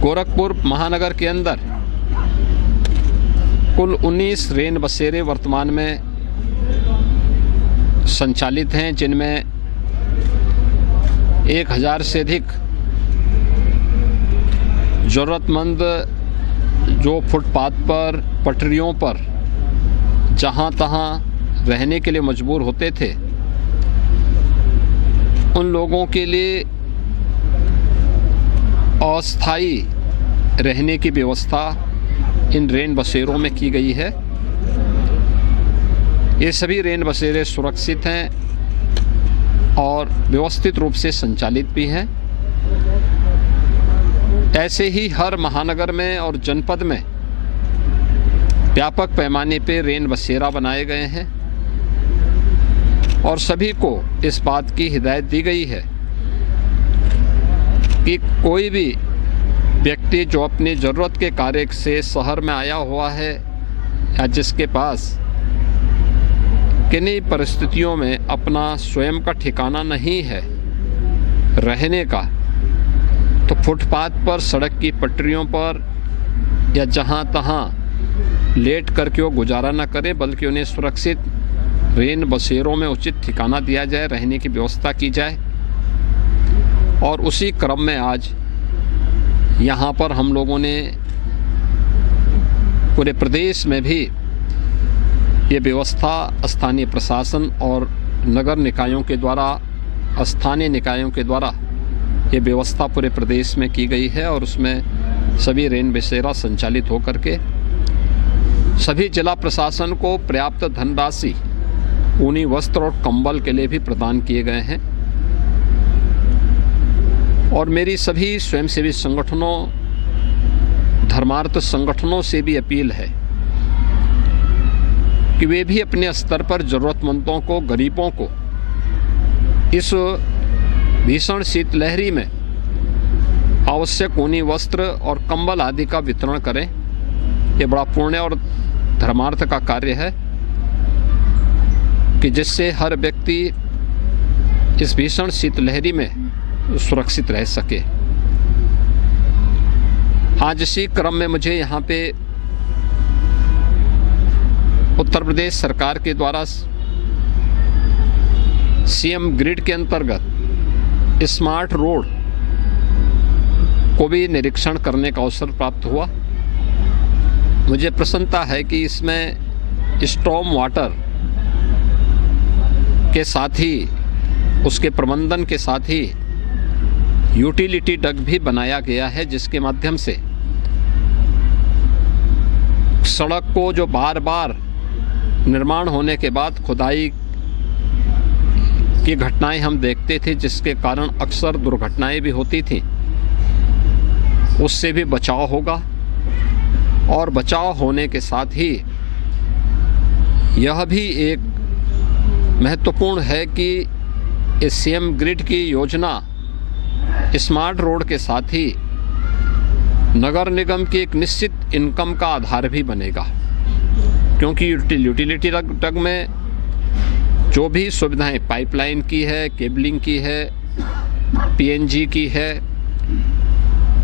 गोरखपुर महानगर के अंदर कुल 19 रेन बसेरे वर्तमान में संचालित हैं, जिनमें 1000 से अधिक ज़रूरतमंद जो फुटपाथ पर, पटरियों पर जहाँ तहाँ रहने के लिए मजबूर होते थे, उन लोगों के लिए अस्थायी रहने की व्यवस्था इन रेन बसेरों में की गई है। ये सभी रेन बसेरे सुरक्षित हैं और व्यवस्थित रूप से संचालित भी हैं। ऐसे ही हर महानगर में और जनपद में व्यापक पैमाने पर रेन बसेरा बनाए गए हैं और सभी को इस बात की हिदायत दी गई है कि कोई भी व्यक्ति जो अपनी ज़रूरत के कार्य से शहर में आया हुआ है या जिसके पास किन्हीं परिस्थितियों में अपना स्वयं का ठिकाना नहीं है रहने का, तो फुटपाथ पर, सड़क की पटरियों पर या जहां तहां लेट करके वो गुजारा न करे, बल्कि उन्हें सुरक्षित रेन बसेरों में उचित ठिकाना दिया जाए, रहने की व्यवस्था की जाए। और उसी क्रम में आज यहाँ पर हम लोगों ने पूरे प्रदेश में भी ये व्यवस्था स्थानीय प्रशासन और नगर निकायों के द्वारा, स्थानीय निकायों के द्वारा ये व्यवस्था पूरे प्रदेश में की गई है और उसमें सभी रेन बसेरा संचालित होकर के सभी जिला प्रशासन को पर्याप्त धनराशि ऊनी वस्त्र और कंबल के लिए भी प्रदान किए गए हैं। और मेरी सभी स्वयंसेवी संगठनों, धर्मार्थ संगठनों से भी अपील है कि वे भी अपने स्तर पर ज़रूरतमंदों को, गरीबों को इस भीषण शीतलहरी में आवश्यक ऊनी वस्त्र और कंबल आदि का वितरण करें। ये बड़ा पुण्य और धर्मार्थ का कार्य है कि जिससे हर व्यक्ति इस भीषण शीतलहरी में सुरक्षित रह सके। आज इसी क्रम में मुझे यहाँ पे उत्तर प्रदेश सरकार के द्वारा सीएम ग्रिड के अंतर्गत स्मार्ट रोड को भी निरीक्षण करने का अवसर प्राप्त हुआ। मुझे प्रसन्नता है कि इसमें स्टॉर्म वाटर के साथ ही, उसके प्रबंधन के साथ ही यूटिलिटी डक भी बनाया गया है, जिसके माध्यम से सड़क को जो बार बार निर्माण होने के बाद खुदाई की घटनाएं हम देखते थे, जिसके कारण अक्सर दुर्घटनाएं भी होती थीं, उससे भी बचाव होगा। और बचाव होने के साथ ही यह भी एक महत्वपूर्ण है कि इस सीएम ग्रिड की योजना स्मार्ट रोड के साथ ही नगर निगम की एक निश्चित इनकम का आधार भी बनेगा, क्योंकि यूटिलिटी डग में जो भी सुविधाएं पाइपलाइन की है, केबलिंग की है, पीएनजी की है,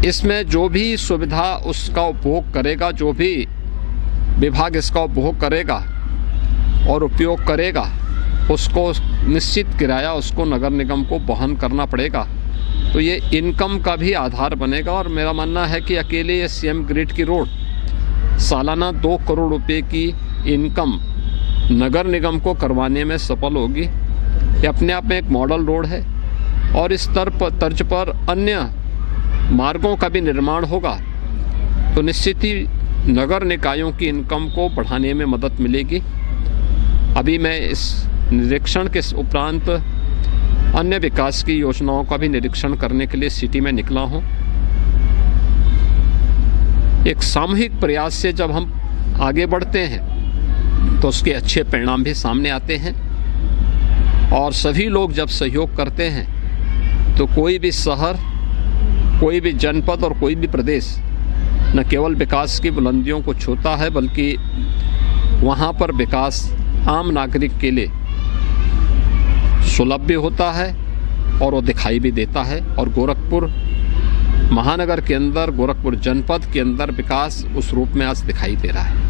इसमें जो भी सुविधा उसका उपभोग करेगा, जो भी विभाग इसका उपभोग करेगा और उपयोग करेगा, उसको निश्चित किराया उसको नगर निगम को वहन करना पड़ेगा। तो ये इनकम का भी आधार बनेगा। और मेरा मानना है कि अकेले ये सीएम ग्रिड की रोड सालाना 2 करोड़ रुपए की इनकम नगर निगम को करवाने में सफल होगी। ये अपने आप में एक मॉडल रोड है और इस तर्ज पर अन्य मार्गों का भी निर्माण होगा, तो निश्चित ही नगर निकायों की इनकम को बढ़ाने में मदद मिलेगी। अभी मैं इस निरीक्षण के उपरांत अन्य विकास की योजनाओं का भी निरीक्षण करने के लिए सिटी में निकला हूं। एक सामूहिक प्रयास से जब हम आगे बढ़ते हैं तो उसके अच्छे परिणाम भी सामने आते हैं और सभी लोग जब सहयोग करते हैं तो कोई भी शहर, कोई भी जनपद और कोई भी प्रदेश न केवल विकास की बुलंदियों को छूता है, बल्कि वहाँ पर विकास आम नागरिक के लिए सुलभ भी होता है और वो दिखाई भी देता है। और गोरखपुर महानगर के अंदर, गोरखपुर जनपद के अंदर विकास उस रूप में आज दिखाई दे रहा है।